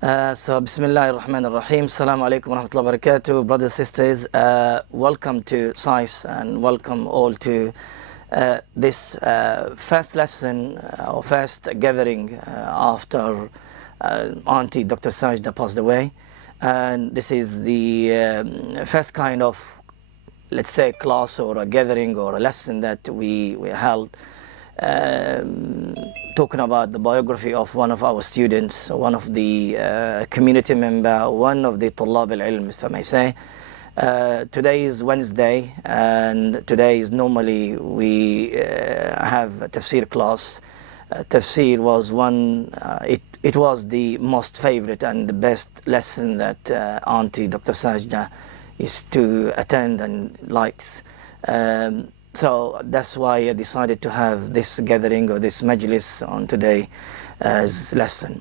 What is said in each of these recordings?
Bismillah ar-Rahman ar-Rahim. Assalamu alaikum wa rahmatullahi wa barakatuh. Brothers and sisters, welcome to SAIS and welcome all to this first lesson or first gathering after Auntie Dr. Sajda passed away. And this is the first kind of, let's say, class or a gathering or a lesson that we held talking about the biography of one of our students, one of the community member, one of the Tullab al-Ilm, if I may say. Today is Wednesday, and today is normally we have a tafsir class. Tafsir was one, it was the most favorite and the best lesson that Auntie Dr. Sajda is to attend and likes. So that's why I decided to have this gathering or this majlis on today as lesson.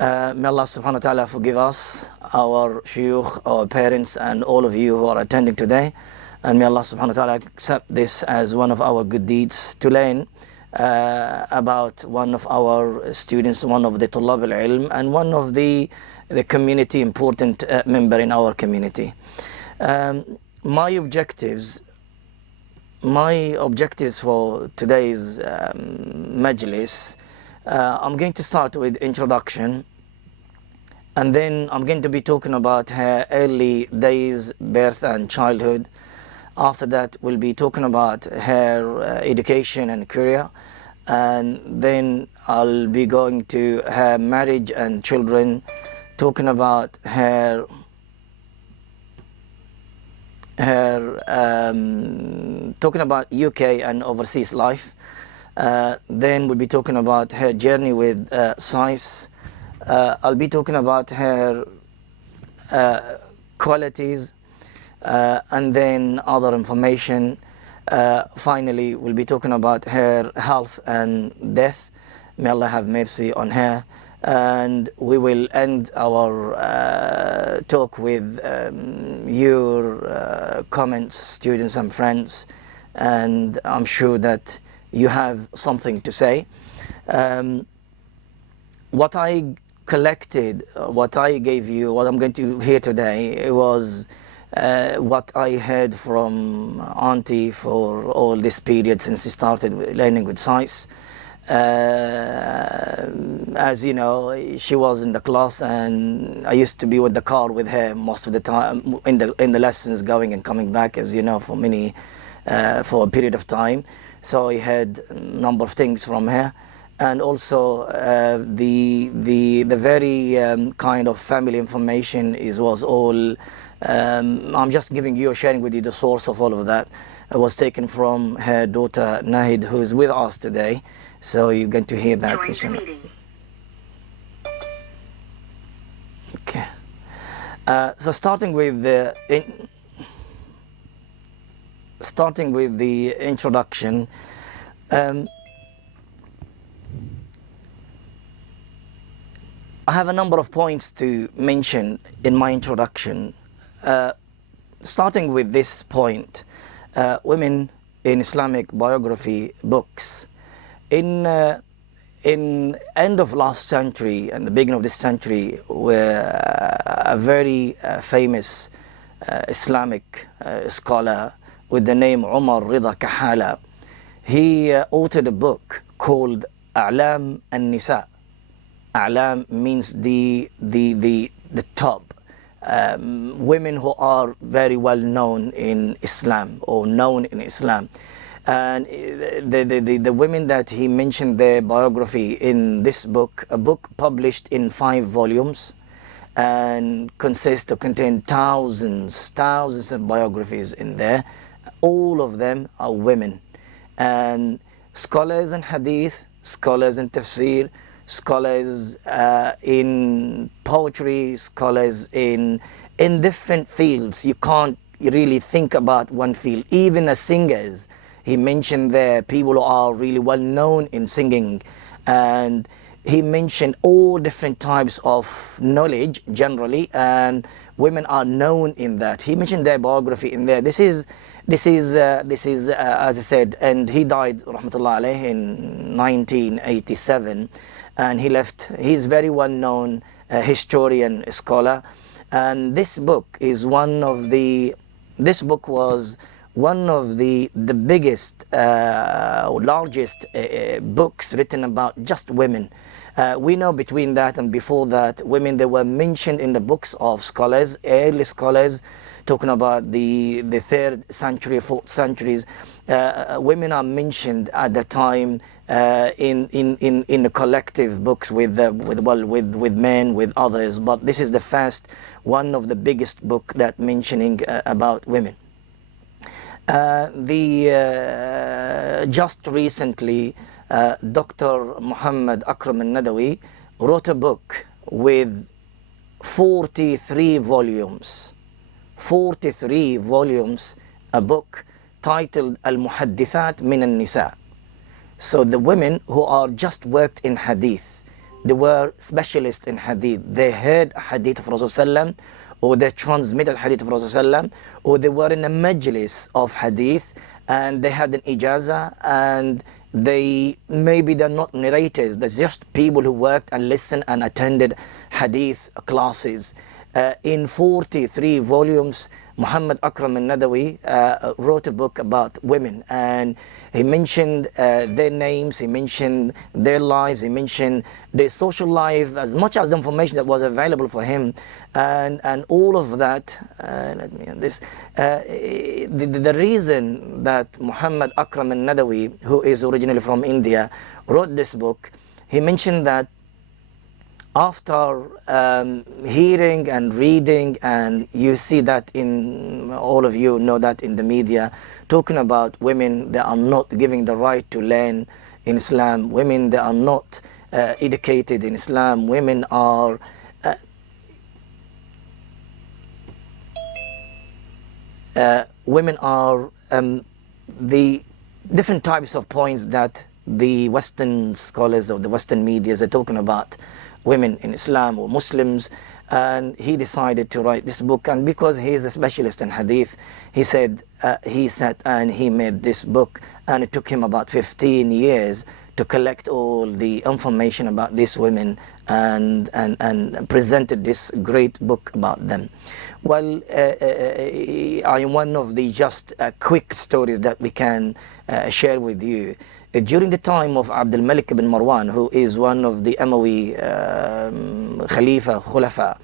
May Allah subhanahu wa ta'ala forgive us, our shuyukh, our parents, and all of you who are attending today. And may Allah subhanahu wa ta'ala accept this as one of our good deeds to learn about one of our students, one of the Tullab al-Ilm, and one of the community important member in our community. My objectives for today's majlis, I'm going to start with introduction, and then I'm going to be talking about her early days, birth and childhood. After that, we'll be talking about her education and career, and then I'll be going to her marriage and children, talking about her talking about UK and overseas life. Then we'll be talking about her journey with SAIS. I'll be talking about her qualities, and then other information. Finally, we'll be talking about her health and death. May Allah have mercy on her. And we will end our talk with your comments, students and friends, and I'm sure that you have something to say. What I collected, what I gave you, what I'm going to hear today, it was what I heard from Auntie for all this period since she started learning with SAIS. As you know, she was in the class, and I used to be with the car with her most of the time in the lessons, going and coming back, as you know, for a period of time. So I heard a number of things from her, and also the very kind of family information was all. I'm just giving you, sharing with you the source of all of that. It was taken from her daughter Nahid, who is with us today. So you're going to hear that. Okay. So starting with the introduction, I have a number of points to mention in my introduction. Starting with this point, women in Islamic biography books. In end of last century and the beginning of this century, were a very famous Islamic scholar with the name Umar Rida Kahala. He authored a book called A'lam an-Nisa. A'lam means the top. Women who are very well known in Islam or known in Islam. And the women that he mentioned their biography in this book, a book published in 5 volumes, and contain thousands of biographies in there. All of them are women, and scholars in hadith, scholars in tafsir, scholars in poetry, scholars in different fields. You can't really think about one field. Even as singers, he mentioned there people who are really well known in singing, and he mentioned all different types of knowledge generally, and women are known in that. He mentioned their biography in there. This is as I said, and he died rahmatullah alayhi in 1987, and he's very well known historian, scholar. And this book is this book was one of the biggest, largest books written about just women. We know between that and before that, women, they were mentioned in the books of scholars, early scholars, talking about the 3rd century, 4th centuries. Women are mentioned at the time in the collective books with men, with others. But this is the first, one of the biggest book that mentioning about women. Just recently, Dr. Muhammad Akram al-Nadawi wrote a book with 43 volumes. 43 volumes, a book titled Al-Muhaddithat min al-Nisa. So the women who are just worked in hadith, they were specialists in hadith. They heard hadith of Rasulullah, or they transmitted hadith of Rasulullah, or they were in a majlis of hadith and they had an ijazah, and maybe they're not narrators, they're just people who worked and listened and attended hadith classes. In 43 volumes, Muhammad Akram al-Nadawi wrote a book about women, and he mentioned their names, he mentioned their lives, he mentioned their social life, as much as the information that was available for him, and all of that. Let me end this. The reason that Muhammad Akram al-Nadawi, who is originally from India, wrote this book, he mentioned that after hearing and reading, and you see that all of you know that in the media, talking about women, they are not giving the right to learn in Islam, women, they are not educated in Islam, women are the different types of points that the Western scholars or the Western media are talking about women in Islam or Muslims. And he decided to write this book, and because he is a specialist in hadith, he said he sat and he made this book, and it took him about 15 years to collect all the information about these women and presented this great book about them. Well, I am one of the just quick stories that we can share with you. During the time of Abdul Malik ibn Marwan, who is one of the Umayyi Khulafa,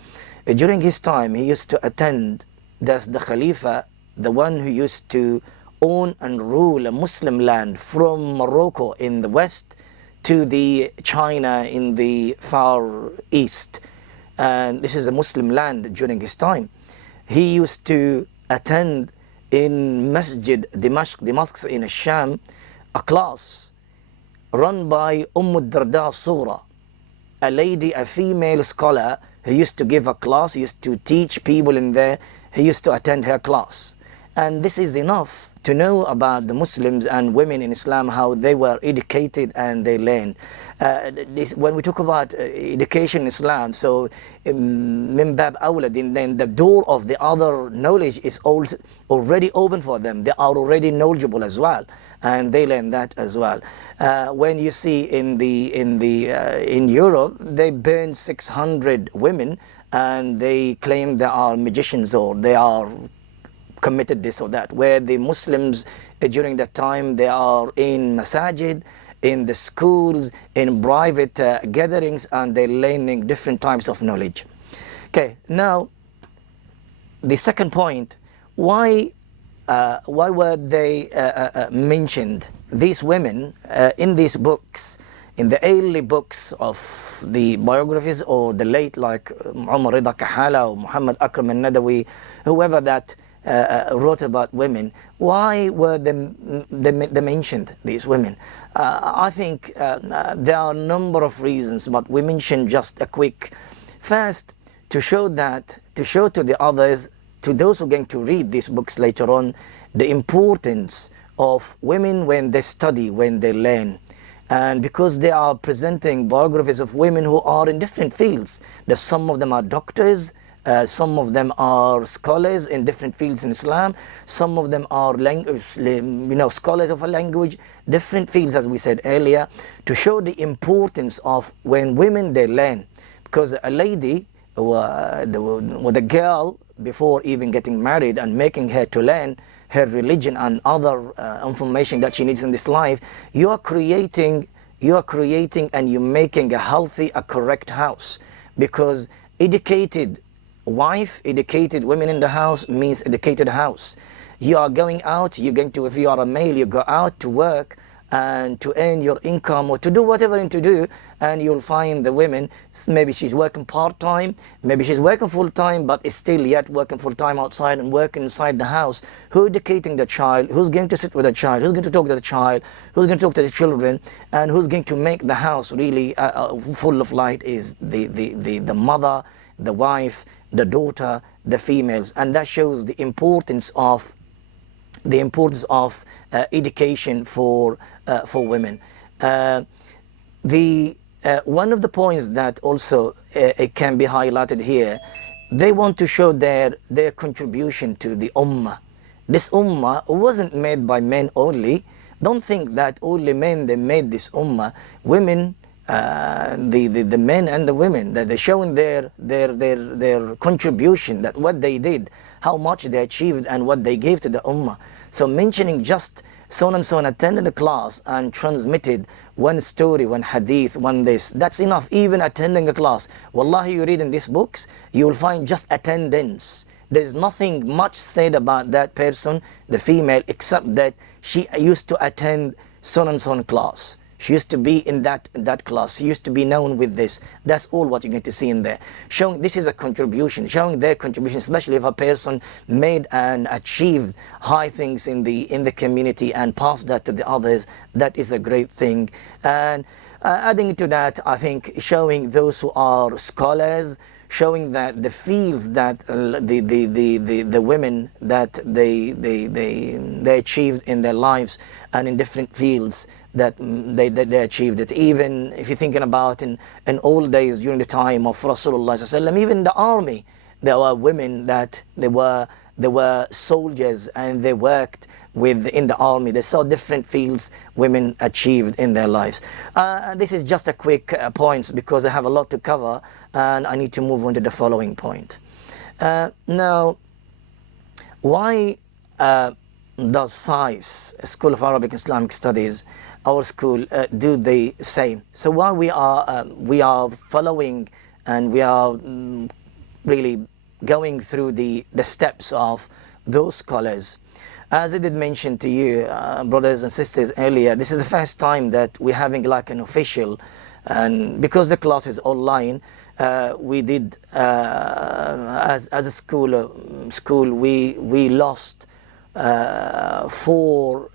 during his time he used to attend, that's the Khalifa, the one who used to own and rule a Muslim land from Morocco in the west to the China in the far east. And this is a Muslim land during his time. He used to attend in Masjid Damascus in Sham, a class run by Darda Sughra, a lady, a female scholar who used to give a class, used to teach people in there, he used to attend her class. And this is enough to know about the Muslims and women in Islam, how they were educated and they learned. When we talk about education in Islam, so min bab awla, then the door of the other knowledge is already open for them. They are already knowledgeable as well, and they learn that as well. When you see in Europe, they burn 600 women, and they claim they are magicians or they are committed this or that, where the Muslims during that time, they are in masajid, in the schools, in private gatherings, and they're learning different types of knowledge. Okay, now the second point, why were they mentioned, these women, in these books, in the early books of the biographies or the late, like Umar Rida Kahala or Muhammad Akram al-Nadawi, whoever that wrote about women? Why were they mentioned, these women? I think there are a number of reasons, but we mention just a quick. First, to show to the others, to those who are going to read these books later on, the importance of women when they study, when they learn. And because they are presenting biographies of women who are in different fields. Some of them are doctors, some of them are scholars in different fields in Islam, some of them are scholars of a language, different fields, as we said earlier, to show the importance of when women they learn. because a lady with a girl, before even getting married and making her to learn her religion and other information that she needs in this life, you are creating and you're making a healthy, a correct house. Because educated wife, educated women in the house means educated house. You are going out, you're going to, if you are a male, you go out to work and to earn your income or to do whatever you need to do, and you'll find the women, maybe she's working part-time, maybe she's working full-time, but is still yet working full-time outside and working inside the house. Who's educating the child? Who's going to sit with the child? Who's going to talk to the child? Who's going to talk to the children? And who's going to make the house really full of light is the mother, the wife, the daughter, the females. And that shows the importance of education for women. One of the points that also it can be highlighted here, they want to show their contribution to the ummah. This ummah wasn't made by men only. Don't think that only men they made this ummah. Women, the men and the women, that they're showing their contribution, that what they did, how much they achieved and what they gave to the ummah. So mentioning just so and so attended a class and transmitted one story, one hadith, one this, that's enough. Even attending a class, wallahi, you read in these books, you will find just attendance. There's nothing much said about that person, the female, except that she used to attend so and so class. She used to be in that class. She used to be known with this. That's all what you're going to see in there. Showing this is a contribution, showing their contribution, especially if a person made and achieved high things in the community and passed that to the others. That is a great thing. And adding to that, I think showing those who are scholars, showing that the fields that the women that they achieved in their lives and in different fields that they achieved it. Even if you're thinking about in old days during the time of Rasulullah, even the army, there were women that they were soldiers and they worked in the army. They saw different fields women achieved in their lives. This is just a quick points because I have a lot to cover and I need to move on to the following point. Now, why does SAIS, School of Arabic Islamic Studies, our school, do the same? So while we are following and we are really going through the steps of those scholars, as I did mention to you, brothers and sisters, earlier, this is the first time that we're having like an official, and because the class is online, we did as a school we lost 4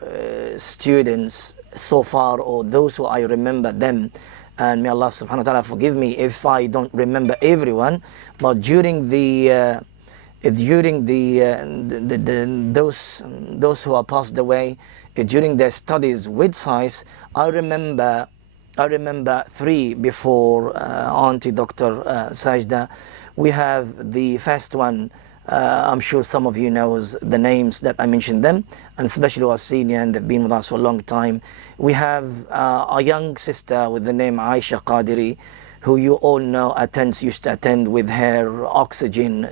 students so far, or those who I remember them, and may Allah subhanahu wa ta'ala forgive me if I don't remember everyone, but during those who are passed away during their studies with SAIS, I remember 3 before Auntie Dr. Sajda. We have the first one, I'm sure some of you knows the names that I mentioned them, and especially who are senior and they've been with us for a long time. We have a young sister with the name Aisha Qadiri, who you all know used to attend with her oxygen,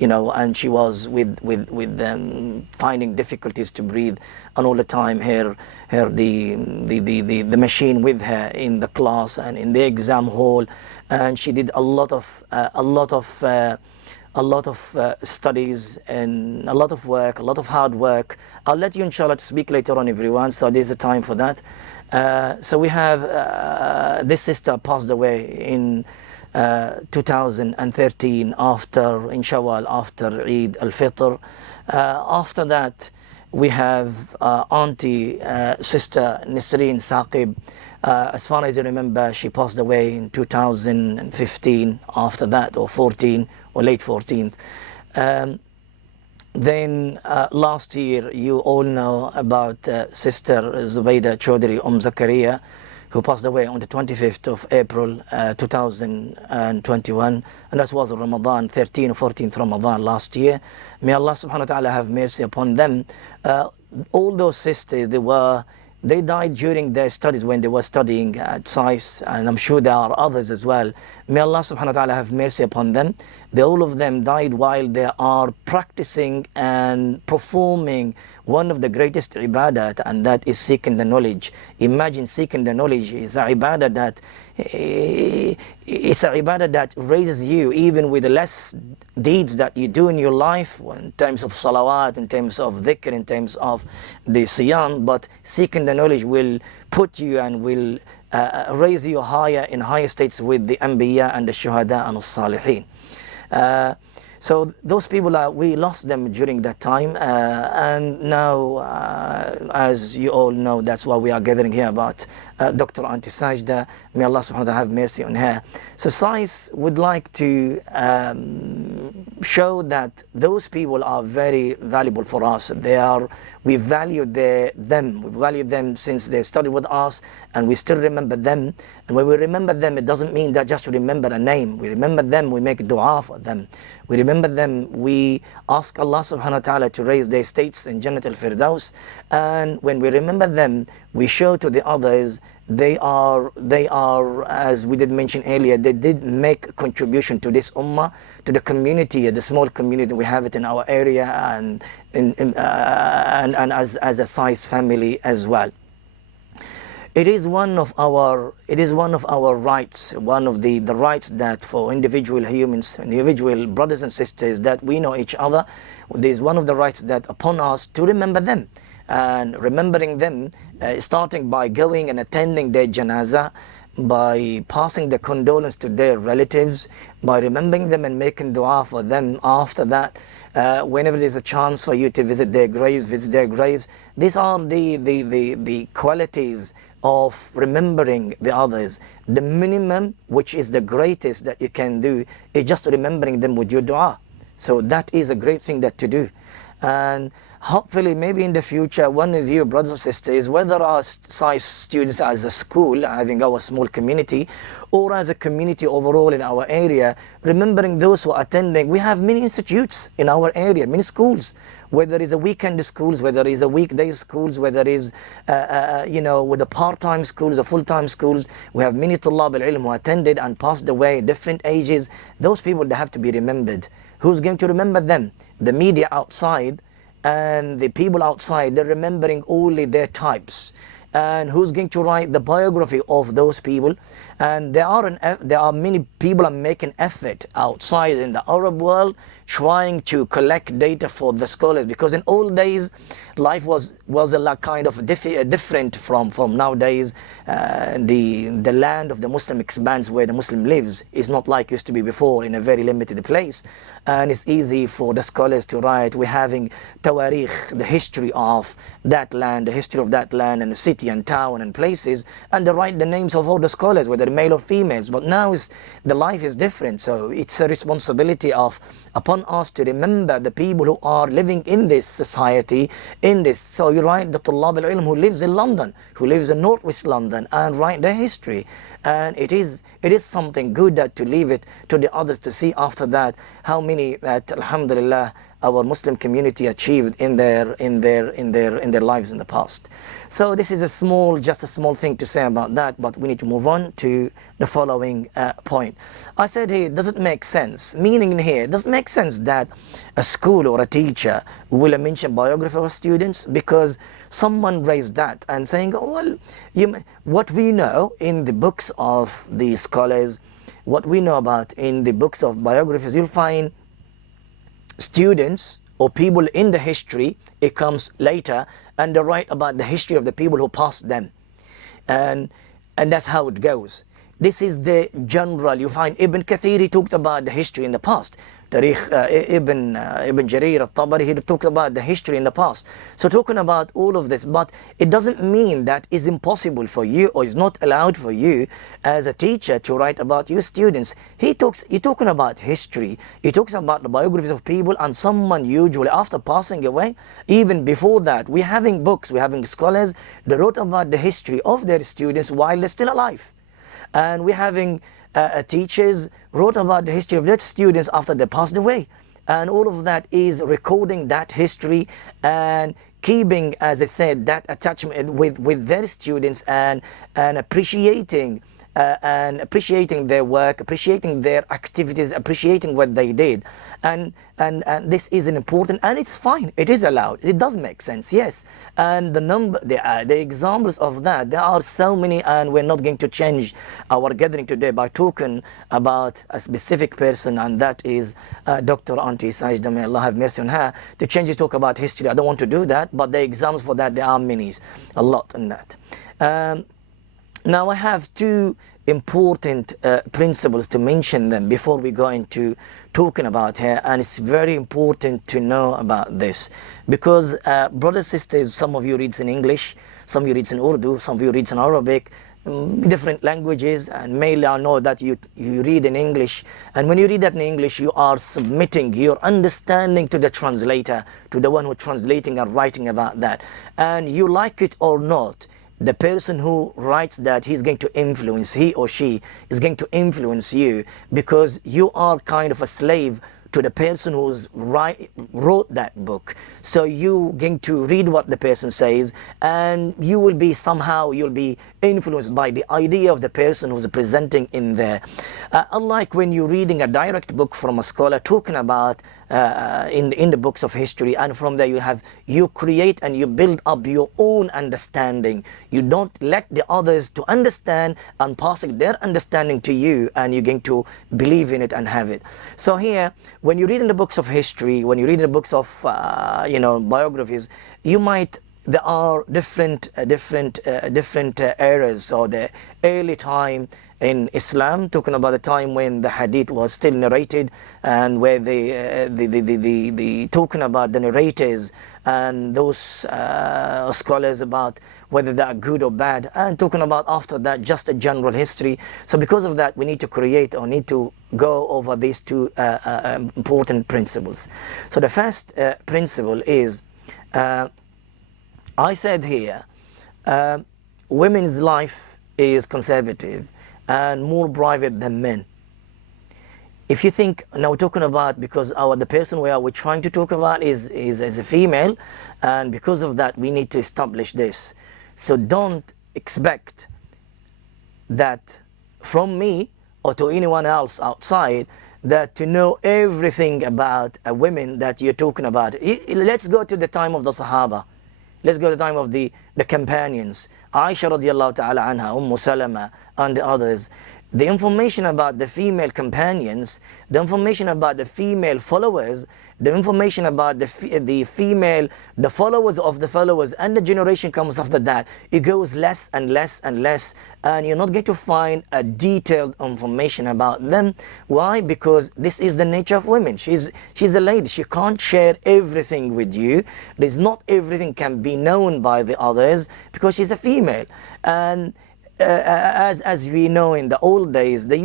and she was with finding difficulties to breathe, and all the time the machine with her in the class and in the exam hall, and she did a lot of studies and a lot of work, a lot of hard work. I'll let you inshallah to speak later on, everyone, so there's a time for that. So we have this sister passed away in 2013 after, in Shawwal, after Eid al-Fitr. After that, we have Auntie Sister Nisreen Thaqib. As far as I remember, she passed away in 2015 after that, or 14, or late 14th. Then last year, you all know about Sister Zubayda Chaudhry Zakaria, who passed away on the 25th of April 2021, and that was Ramadan, 13th or 14th Ramadan last year. May Allah subhanahu wa ta'ala have mercy upon them. All those sisters, they were They died during their studies when they were studying at SAIS, and I'm sure there are others as well. May Allah subhanahu wa ta'ala have mercy upon them. All of them died while they are practicing and performing one of the greatest ibadat, and that is seeking the knowledge. Imagine seeking the knowledge is a ibadah that it's a ibadah that raises you even with the less deeds that you do in your life, in terms of salawat, in terms of dhikr, in terms of the siyam, but seeking the knowledge will put you and will raise you higher in higher states with the anbiya and the shuhada and the salihin. So those people, we lost them during that time, and now, as you all know, that's why we are gathering here about Dr. Auntie Sajda. May Allah subhanahu wa ta'ala have mercy on her. So SAIS would like to show that those people are very valuable for us. We value them. We value them since they studied with us, and we still remember them. And when we remember them, it doesn't mean that just to remember a name. We remember them, we make dua for them. We remember them, we ask Allah subhanahu wa ta'ala to raise their states in Jannat al-Firdaus. And when we remember them, we show to the others they are, as we did mention earlier, they did make a contribution to this ummah, to the community, the small community we have it in our area, and as a SAIS family as well. It is one of our rights, one of the rights that for individual humans, individual brothers and sisters, that we know each other. There is one of the rights that upon us to remember them, and remembering them, starting by going and attending their janazah, by passing the condolence to their relatives, by remembering them and making dua for them after that. Whenever there's a chance for you to visit their graves, visit their graves. These are the qualities of remembering the others. The minimum, which is the greatest that you can do, is just remembering them with your dua. So that is a great thing that to do. And hopefully maybe in the future, one of you brothers or sisters, whether our SAIS students as a school, having our small community, or as a community overall in our area, remembering those who are attending. We have many institutes in our area, many schools, whether it's a weekend schools, whether it's a weekday schools, whether it's with the part-time schools or full-time schools. We have many tullab al-ilm who attended and passed away, different ages. Those people, they have to be remembered. Who's going to remember them? The media outside and the people outside, they're remembering only their types. And who's going to write the biography of those people? And there are many people are making effort outside in the Arab world, trying to collect data for the scholars, because in old days life was a lot kind of different from nowadays. The land of the Muslim expands, where the Muslim lives is not like used to be before, in a very limited place, and it's easy for the scholars to write. We're having tawarikh, the history of that land, the history of that land and the city and town and places, and they write the names of all the scholars, whether male or females. But now the life is different, so it's a responsibility upon us to remember the people who are living in this society, in this. So you write the Tullab al-Ilm who lives in London, who lives in Northwest London, and write their history. And it is something good that to leave it to the others to see after that how many that alhamdulillah our Muslim community achieved in their lives in the past. So this is just a small thing to say about that, but we need to move on to the following point. I said here, does it make sense? Meaning in here, does it make sense that a school or a teacher will mention biography of students? Because someone raised that and saying, oh, well, what we know in the books of the scholars, what we know about in the books of biographies, you'll find students or people in the history, it comes later, and they write about the history of the people who passed them. And that's how it goes. This is the general. You find Ibn Kathir, he talked about the history in the past. Tarikh Ibn Jarir al-Tabari, he talked about the history in the past. So talking about all of this, but it doesn't mean that it's impossible for you or is not allowed for you as a teacher to write about your students. He talking about history, he talks about the biographies of people, and someone usually after passing away, even before that, we're having books, we're having scholars that wrote about the history of their students while they're still alive. And we're having teachers wrote about the history of their students after they passed away. and all of that is recording that history and keeping, as I said, that attachment with their students, and appreciating their work, appreciating their activities, appreciating what they did, and this is an important, and it's fine, it is allowed, it does make sense, yes. And the examples of that, there are so many, and we're not going to change our gathering today by talking about a specific person, and that is Dr. Auntie Sajda, may Allah have mercy on her, to change the talk about history. I don't want to do that, but the examples for that, there are many, a lot in that. Now I have two important principles to mention them before we go into talking about here, and it's very important to know about this, because brothers, sisters, some of you reads in English, some of you reads in Urdu, some of you reads in Arabic, different languages, and mainly I know that you read in English, and when you read that in English, you are submitting your understanding to the translator, to the one who's translating and writing about that, and you like it or not, the person who writes that, he or she is going to influence you, because you are kind of a slave to the person who's wrote that book. So you're going to read what the person says, and you'll be influenced by the idea of the person who's presenting in there. Unlike when you're reading a direct book from a scholar talking about in the books of history, and from there you create and you build up your own understanding. You don't let the others to understand and passing their understanding to you, and you're going to believe in it and have it. So here, when you read in the books of history, when you read in the books of biographies, there are different eras, or the early time in Islam, talking about the time when the hadith was still narrated, and where the talking about the narrators and those scholars about whether they are good or bad, and talking about after that just a general history. So because of that, we need to create, or need to go over these two important principles. So the first principle is, I said here, women's life is conservative and more private than men. If you think, now we're talking about, because the person we're trying to talk about is as a female, and because of that we need to establish this. So don't expect that from me or to anyone else outside that to know everything about a women that you're talking about. Let's go to the time of the Sahaba. Let's go to the time of the companions. Aisha radiallahu ta'ala anha, Salama, and the others. The information about the female companions, the information about the female followers, the information about the followers of the followers, and the generation comes after that, it goes less and less and less, and you're not going to find a detailed information about them. Why? Because this is the nature of women. She's a lady. She can't share everything with you. There's not everything can be known by the others, because she's a female. And as we know, in the old days, the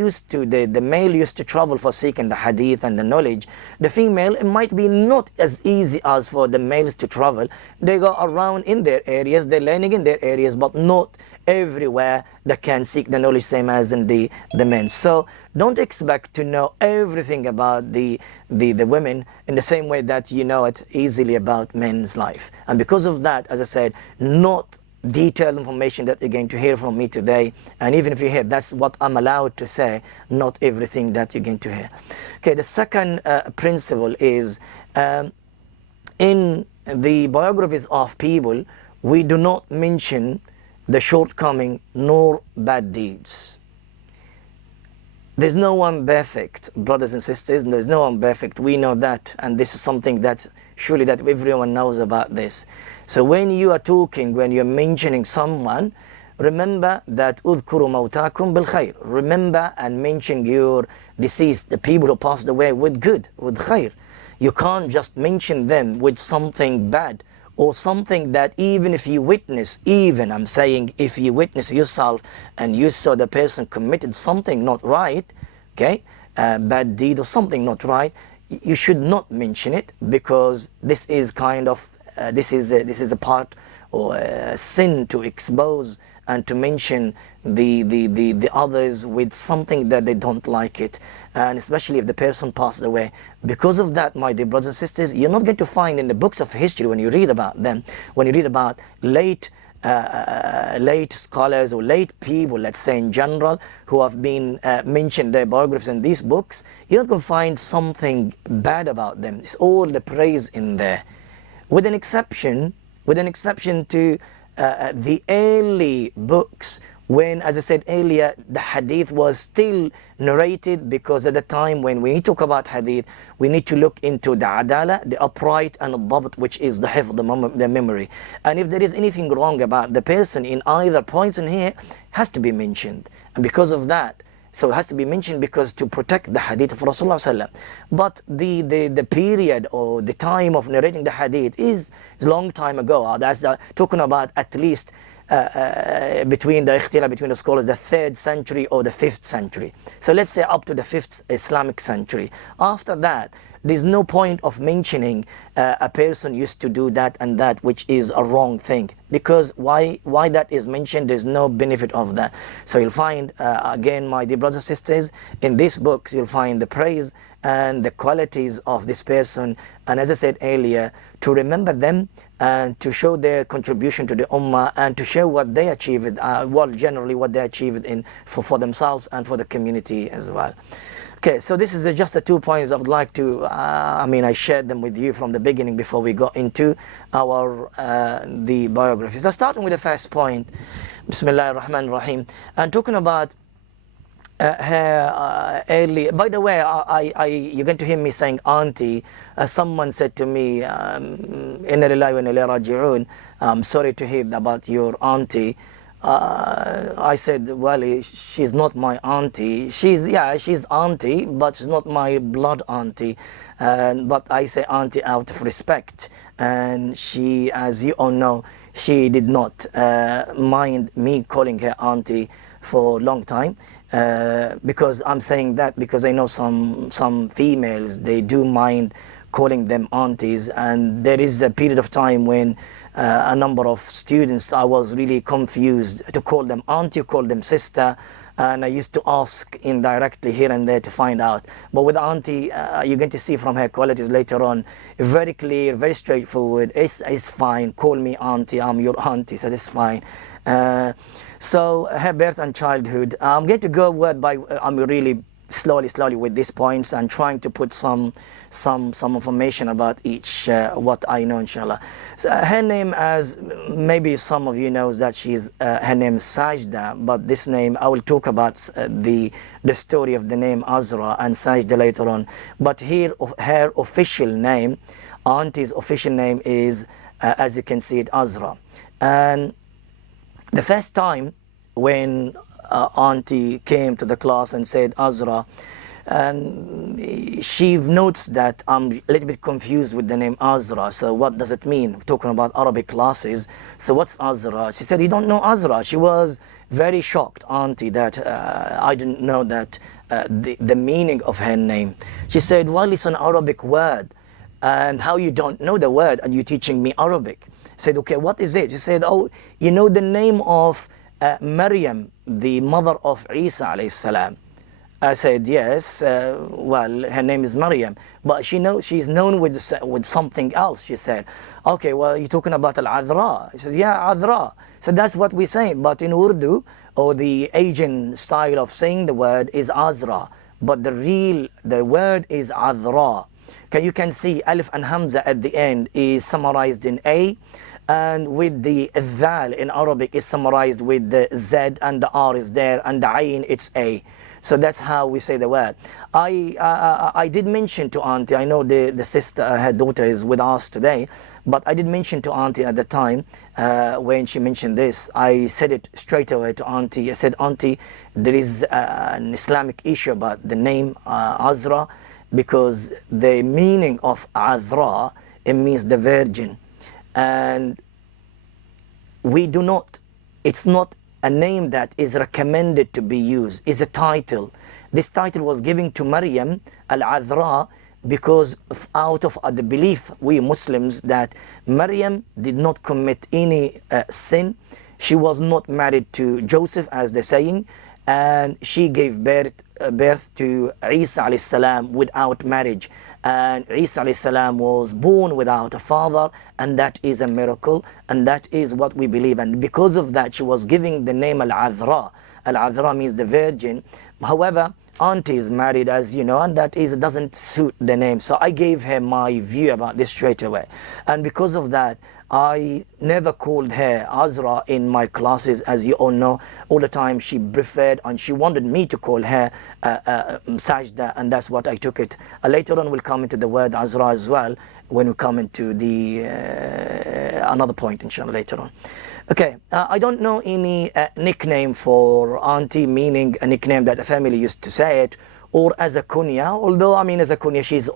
male used to travel for seeking the hadith and the knowledge. The female, it might be not as easy as for the males to travel. They go around in their areas, they're learning in their areas, but not everywhere they can seek the knowledge, same as in the men. So don't expect to know everything about the women in the same way that you know it easily about men's life. And because of that, as I said, not detailed information that you're going to hear from me today, and even if you hear, that's what I'm allowed to say, not everything that you're going to hear. Okay, the second principle is, in the biographies of people, we do not mention the shortcoming nor bad deeds. There's no one perfect, brothers and sisters, and there's no one perfect. We know that, and this is something that surely that everyone knows about this. So when you are talking, when you're mentioning someone, remember that udhkuru mawtakum bil khair. Remember and mention your deceased, the people who passed away, with good, with khair. You can't just mention them with something bad, or something that even if you witness, I'm saying if you witness yourself and you saw the person committed something not right, okay, bad deed or something not right, you should not mention it, because this is kind of this is a part or a sin to expose and to mention the others with something that they don't like it, and especially if the person passed away. Because of that, my dear brothers and sisters, you're not going to find in the books of history, when you read about them, when you read about late scholars or late people, let's say in general, who have been mentioned their biographies in these books, you're not going to find something bad about them. It's all the praise in there, with an exception to the early books, when, as I said earlier, the hadith was still narrated, because at the time when we talk about hadith, we need to look into the adala, the upright, and the dabt, which is the hifz, the memory. And if there is anything wrong about the person in either points in here, has to be mentioned. And because of that, so it has to be mentioned, because to protect the hadith of Rasulullah sallallahu alaihi wasallam. But the period or the time of narrating the hadith is a long time ago. That's talking about at least between the scholars, the 3rd century or the 5th century. So let's say up to the 5th Islamic century. After that, there's no point of mentioning a person used to do that and that, which is a wrong thing, because why that is mentioned, there's no benefit of that. So you'll find again, my dear brothers and sisters, in these books you'll find the praise and the qualities of this person, and as I said earlier, to remember them and to show their contribution to the ummah, and to show what they achieved, generally what they achieved for themselves and for the community as well. Okay, so this is just the 2 points I would like to, I shared them with you from the beginning before we got into our the biography. So starting with the first point, Bismillah ar-Rahman ar-Rahim, and talking about her early. By the way, you're going to hear me saying auntie. Someone said to me, Inna lillahi wa inna ilayhi raji'un, I'm sorry to hear about your auntie. I said, well, she's not my auntie. She's auntie, but she's not my blood auntie. But I say auntie out of respect. And she, as you all know, she did not mind me calling her auntie for a long time. Because I'm saying that because I know some females, they do mind calling them aunties. And there is a period of time when a number of students, I was really confused to call them auntie, call them sister, and I used to ask indirectly here and there to find out. But with auntie, you're going to see from her qualities later on, very clear, very straightforward. It's fine, call me auntie, I'm your auntie, so that's fine. So her birth and childhood, I'm going to go word by I'm really slowly with these points and trying to put some information about each what I know, inshallah. So her name, as maybe some of you knows, that she's her name is Sajda, but this name I will talk about the story of the name Azra and Sajda later on. But here her official name, auntie's official name is as you can see it, Azra. And the first time when auntie came to the class and said Azra, and she notes that I'm a little bit confused with the name Azra. So what does it mean? We're talking about Arabic classes. So what's Azra? She said, you don't know Azra. She was very shocked, auntie, that I didn't know that the meaning of her name. She said, well, it's an Arabic word. And how you don't know the word and you're teaching me Arabic? I said, okay, what is it? She said, oh, you know the name of Maryam, the mother of Isa alayhi salam. I said, yes, well, her name is Maryam, but she's known with something else. She said, okay, well, you're talking about al-Adra. She said, yeah, Adra. So that's what we say, but in Urdu, or the Asian style of saying the word is Azra, but the word is Adra. Okay, you can see Alif and Hamza at the end is summarized in A, and with the Dhal in Arabic is summarized with the Z, and the R is there, and the Ayn, it's A. So that's how we say the word. I did mention to auntie, I know the sister, her daughter is with us today, but I did mention to auntie at the time when she mentioned this, I said it straight away to auntie. I said, auntie, there is an Islamic issue about the name Azra, because the meaning of Azra, it means the virgin. And we do not, it's not a name that is recommended to be used, is a title. This title was given to Maryam al-Azra because out of the belief, we Muslims, that Maryam did not commit any sin. She was not married to Joseph, as they're saying, and she gave birth to Isa alayhi salam without marriage. And Isa alayhi salam was born without a father, and that is a miracle, and that is what we believe. And because of that, she was giving the name Al-Azra. Al-Azra means the virgin. However, auntie is married, as you know, and that doesn't suit the name. So I gave her my view about this straight away. And because of that, I never called her Azra in my classes, as you all know. All the time she preferred and she wanted me to call her Sajda, and that's what I took it. Later on we'll come into the word Azra as well, when we come into the another point, inshallah, later on. Okay, I don't know any nickname for auntie, meaning a nickname that a family used to say it, or as a kunya, although I mean as a kunya she's